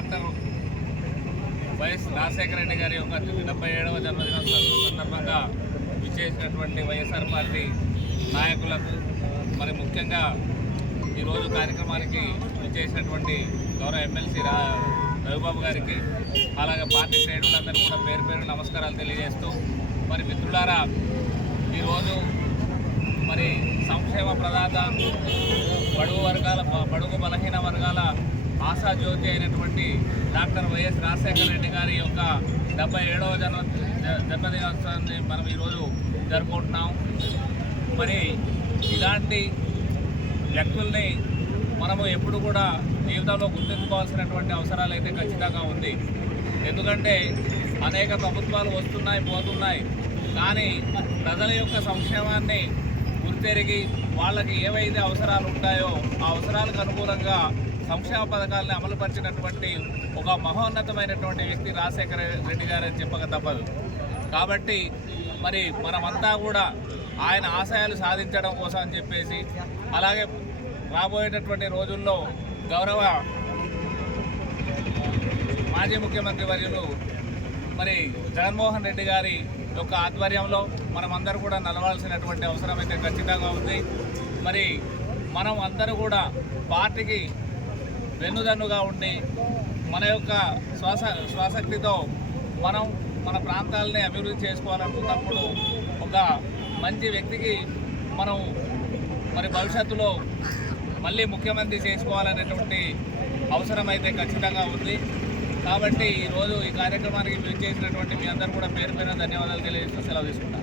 Doctor YS Rajasekhara Reddy గారి యొక్క 77వ జన్మదినోత్సవం సందర్భంగా విచ్చేసినటువంటి వైఎస్ఆర్ పార్టీ నాయకులకు మరి ముఖ్యంగా ఈరోజు కార్యక్రమానికి విచ్చేసినటువంటి గౌరవ ఎమ్మెల్సీ రవిబాబు గారికి అలాగే పార్టీ శ్రేణులందరూ కూడా పేరు పేరు నమస్కారాలు తెలియజేస్తూ మరి మిత్రులారా ఈరోజు మరి సంక్షేమ ప్రదాత బడుగు బలహీన వర్గాల ఆశాజ్యోతి అయినటువంటి డాక్టర్ వైఎస్ రాజశేఖర రెడ్డి గారి యొక్క 77వ జన్మదినోత్సవాన్ని మనం ఈరోజు జరుపుకుంటున్నాం. మరి ఇలాంటి వ్యక్తుల్ని మనము ఎప్పుడు కూడా జీవితంలో గుర్తుంచుకోవాల్సినటువంటి అవసరాలు అయితే ఖచ్చితంగా ఉంది. ఎందుకంటే అనేక ప్రభుత్వాలు వస్తున్నాయి పోతున్నాయి, కానీ ప్రజల యొక్క సంక్షేమాన్ని గుర్తెరిగి వాళ్ళకి ఏవైతే అవసరాలు ఉంటాయో ఆ అవసరాలకు అనుకూలంగా సంక్షేమ పథకాలను అమలుపరిచినటువంటి ఒక మహోన్నతమైనటువంటి వ్యక్తి రాజశేఖర రెడ్డి గారని చెప్పక తప్పదు. కాబట్టి మరి మనమంతా కూడా ఆయన ఆశయాలు సాధించడం కోసం అని చెప్పేసి, అలాగే రాబోయేటటువంటి రోజుల్లో గౌరవ మాజీ ముఖ్యమంత్రి వర్యులు మరి జగన్మోహన్ రెడ్డి గారి యొక్క ఆధ్వర్యంలో మనమందరూ కూడా నడవాల్సినటువంటి అవసరం అయితే ఖచ్చితంగా ఉంది. మరి మనం అందరూ కూడా పార్టీకి వెన్నుదన్నుగా ఉండి మన యొక్క స్వశక్తితో మనం మన ప్రాంతాలని అభివృద్ధి చేసుకోవాలనుకున్నప్పుడు ఒక మంచి వ్యక్తికి మనం మరి భవిష్యత్తులో మళ్ళీ ముఖ్యమంత్రి చేసుకోవాలనేటువంటి అవసరం అయితే ఖచ్చితంగా ఉంది. కాబట్టి ఈరోజు ఈ కార్యక్రమానికి చేసినటువంటి మీ అందరూ కూడా పేరు పేరున ధన్యవాదాలు తెలియజేస్తూ సెలవు తీసుకుంటాను.